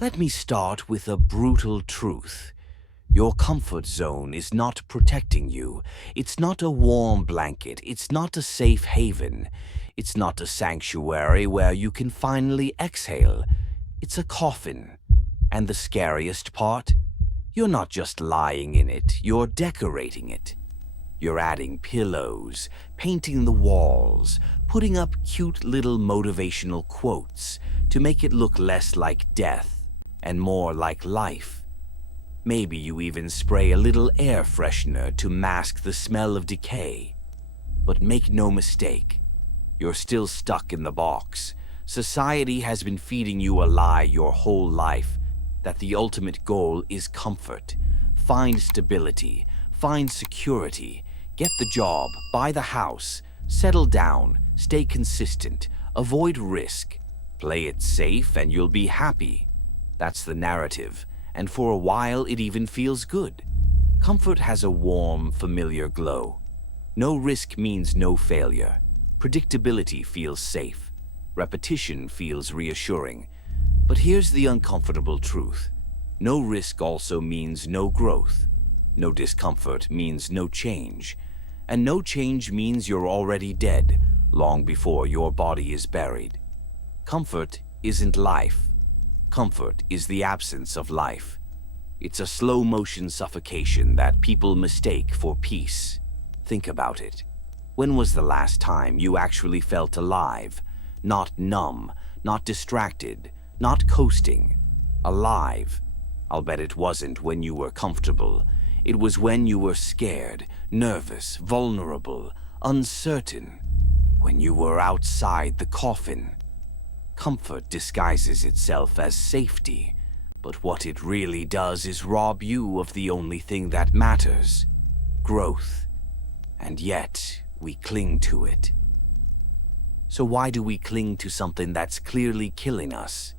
Let me start with a brutal truth. Your comfort zone is not protecting you. It's not a warm blanket. It's not a safe haven. It's not a sanctuary where you can finally exhale. It's a coffin. And the scariest part? You're not just lying in it, you're decorating it. You're adding pillows, painting the walls, putting up cute little motivational quotes to make it look less like death and more like life. Maybe you even spray a little air freshener to mask the smell of decay. But make no mistake, you're still stuck in the box. Society has been feeding you a lie your whole life, that the ultimate goal is comfort. Find stability, find security, get the job, buy the house, settle down, stay consistent, avoid risk, play it safe and you'll be happy. That's the narrative, and for a while it even feels good. Comfort has a warm, familiar glow. No risk means no failure. Predictability feels safe. Repetition feels reassuring. But here's the uncomfortable truth. No risk also means no growth. No discomfort means no change. And no change means you're already dead, long before your body is buried. Comfort isn't life. Comfort is the absence of life. It's a slow-motion suffocation that people mistake for peace. Think about it. When was the last time you actually felt alive? Not numb, not distracted, not coasting. Alive. I'll bet it wasn't when you were comfortable. It was when you were scared, nervous, vulnerable, uncertain. When you were outside the coffin. Comfort disguises itself as safety, but what it really does is rob you of the only thing that matters: growth. And yet, we cling to it. So why do we cling to something that's clearly killing us?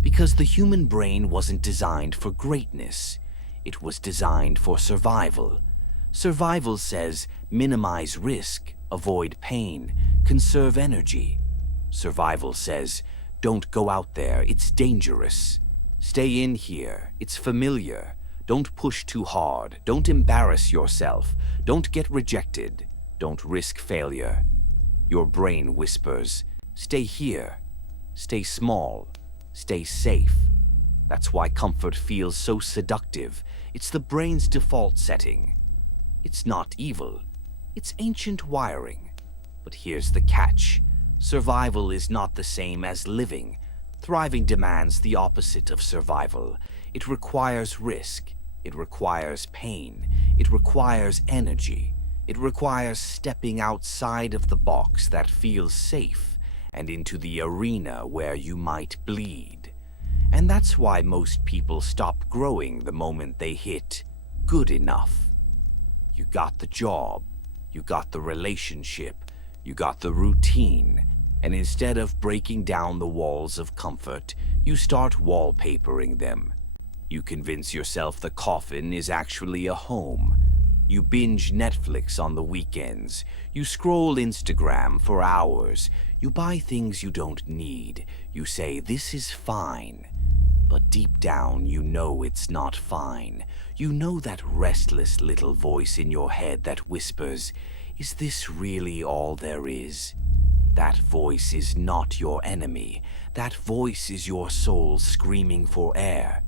Because the human brain wasn't designed for greatness. It was designed for survival. Survival says minimize risk, avoid pain, conserve energy. Survival says don't go out there, it's dangerous. Stay in here, it's familiar. Don't push too hard, don't embarrass yourself, don't get rejected, don't risk failure. Your brain whispers, stay here, stay small, stay safe. That's why comfort feels so seductive. It's the brain's default setting. It's not evil. It's ancient wiring. But here's the catch. Survival is not the same as living. Thriving demands the opposite of survival. It requires risk. It requires pain. It requires energy. It requires stepping outside of the box that feels safe and into the arena where you might bleed. And that's why most people stop growing the moment they hit good enough. You got the job, you got the relationship, you got the routine, and instead of breaking down the walls of comfort, you start wallpapering them. You convince yourself the coffin is actually a home. You binge Netflix on the weekends. You scroll Instagram for hours. You buy things you don't need. You say, this is fine. But deep down, you know it's not fine. You know that restless little voice in your head that whispers, is this really all there is? That voice is not your enemy. That voice is your soul screaming for air.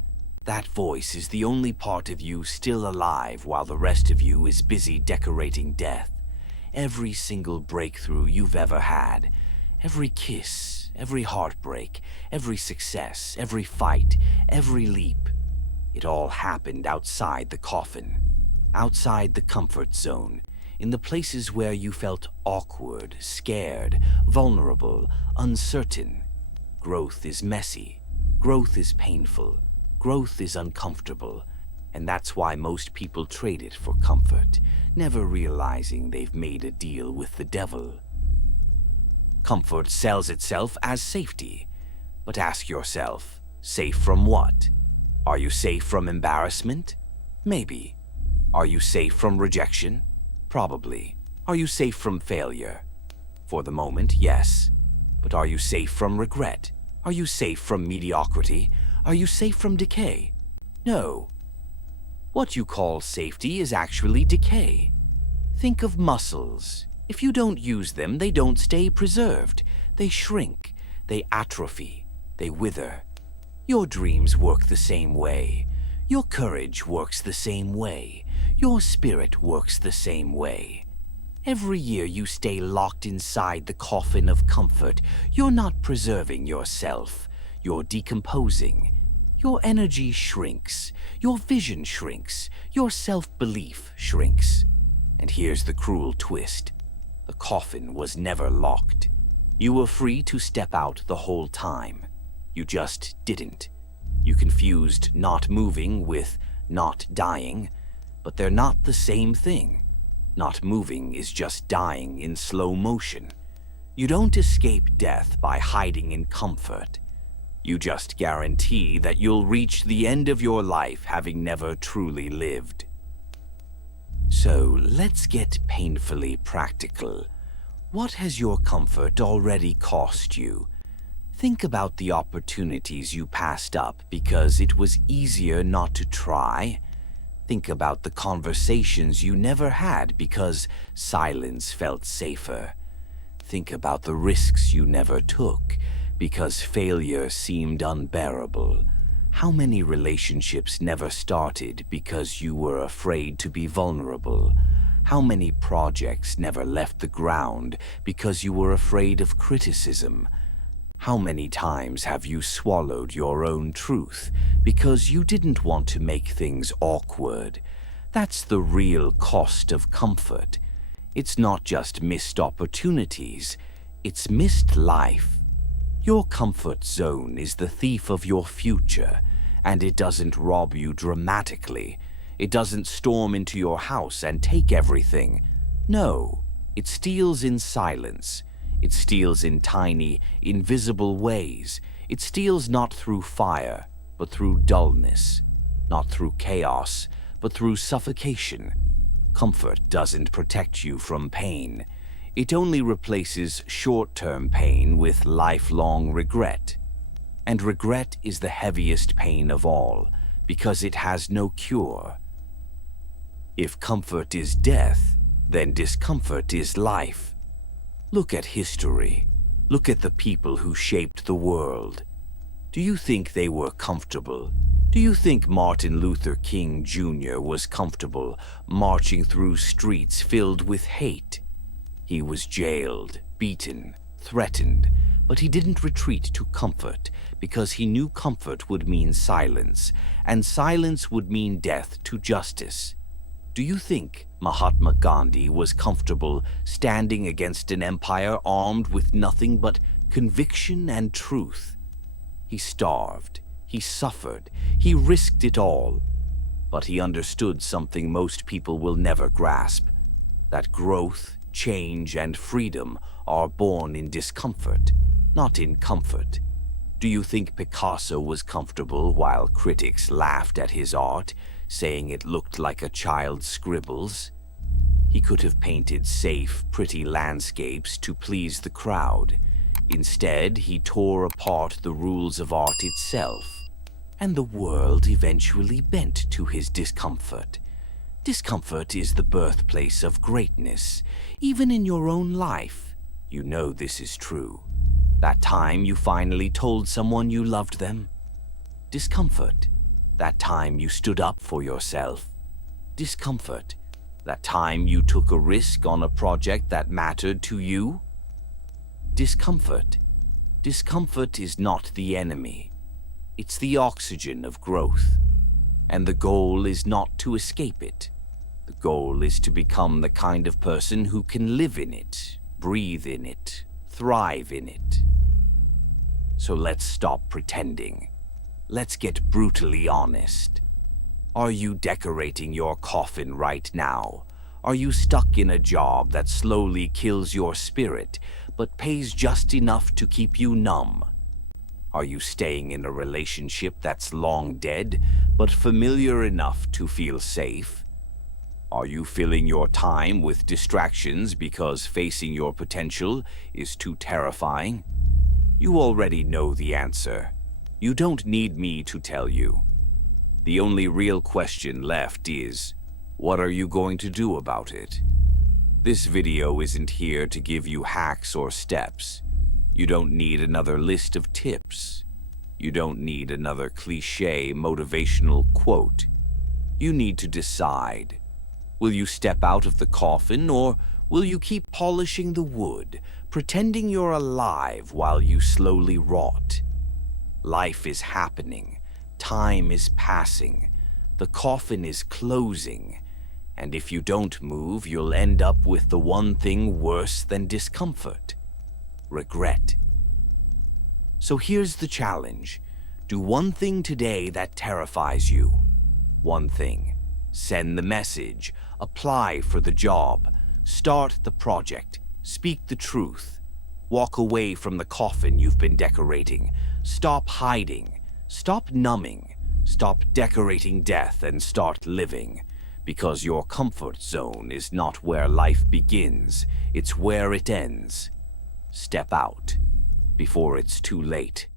That voice is the only part of you still alive while the rest of you is busy decorating death. Every single breakthrough you've ever had, every kiss, every heartbreak, every success, every fight, every leap, it all happened outside the coffin, outside the comfort zone, in the places where you felt awkward, scared, vulnerable, uncertain. Growth is messy. Growth is painful. Growth is uncomfortable, and that's why most people trade it for comfort, never realizing they've made a deal with the devil. Comfort sells itself as safety, but ask yourself, safe from what? Are you safe from embarrassment? Maybe. Are you safe from rejection? Probably. Are you safe from failure? For the moment, yes. But are you safe from regret? Are you safe from mediocrity? Are you safe from decay? No. What you call safety is actually decay. Think of muscles. If you don't use them, they don't stay preserved. They shrink, they atrophy, they wither. Your dreams work the same way. Your courage works the same way. Your spirit works the same way. Every year you stay locked inside the coffin of comfort, you're not preserving yourself. You're decomposing. Your energy shrinks. Your vision shrinks. Your self-belief shrinks. And here's the cruel twist. The coffin was never locked. You were free to step out the whole time. You just didn't. You confused not moving with not dying, but they're not the same thing. Not moving is just dying in slow motion. You don't escape death by hiding in comfort. You just guarantee that you'll reach the end of your life having never truly lived. So let's get painfully practical. What has your comfort already cost you? Think about the opportunities you passed up because it was easier not to try. Think about the conversations you never had because silence felt safer. Think about the risks you never took because failure seemed unbearable. How many relationships never started because you were afraid to be vulnerable? How many projects never left the ground because you were afraid of criticism? How many times have you swallowed your own truth because you didn't want to make things awkward? That's the real cost of comfort. It's not just missed opportunities, it's missed life. Your comfort zone is the thief of your future, and it doesn't rob you dramatically. It doesn't storm into your house and take everything. No, it steals in silence. It steals in tiny, invisible ways. It steals not through fire, but through dullness. Not through chaos, but through suffocation. Comfort doesn't protect you from pain. It only replaces short-term pain with lifelong regret. And regret is the heaviest pain of all, because it has no cure. If comfort is death, then discomfort is life. Look at history. Look at the people who shaped the world. Do you think they were comfortable? Do you think Martin Luther King Jr. was comfortable marching through streets filled with hate? He was jailed, beaten, threatened, but he didn't retreat to comfort because he knew comfort would mean silence, and silence would mean death to justice. Do you think Mahatma Gandhi was comfortable standing against an empire armed with nothing but conviction and truth? He starved, he suffered, he risked it all. But he understood something most people will never grasp, that growth, change, and freedom are born in discomfort, not in comfort. Do you think Picasso was comfortable while critics laughed at his art, saying it looked like a child's scribbles? He could have painted safe, pretty landscapes to please the crowd. Instead, he tore apart the rules of art itself, and the world eventually bent to his discomfort. Discomfort is the birthplace of greatness. Even in your own life, you know this is true. That time you finally told someone you loved them. Discomfort. That time you stood up for yourself. Discomfort. That time you took a risk on a project that mattered to you. Discomfort. Discomfort is not the enemy. It's the oxygen of growth. And the goal is not to escape it. The goal is to become the kind of person who can live in it, breathe in it, thrive in it. So let's stop pretending. Let's get brutally honest. Are you decorating your coffin right now? Are you stuck in a job that slowly kills your spirit, but pays just enough to keep you numb? Are you staying in a relationship that's long dead, but familiar enough to feel safe? Are you filling your time with distractions because facing your potential is too terrifying? You already know the answer. You don't need me to tell you. The only real question left is, what are you going to do about it? This video isn't here to give you hacks or steps. You don't need another list of tips. You don't need another cliché motivational quote. You need to decide. Will you step out of the coffin, or will you keep polishing the wood, pretending you're alive while you slowly rot? Life is happening. Time is passing. The coffin is closing. And if you don't move, you'll end up with the one thing worse than discomfort: regret. So here's the challenge. Do one thing today that terrifies you. One thing. Send the message. Apply for the job. Start the project. Speak the truth. Walk away from the coffin you've been decorating. Stop hiding. Stop numbing. Stop decorating death and start living. Because your comfort zone is not where life begins, it's where it ends. Step out before it's too late.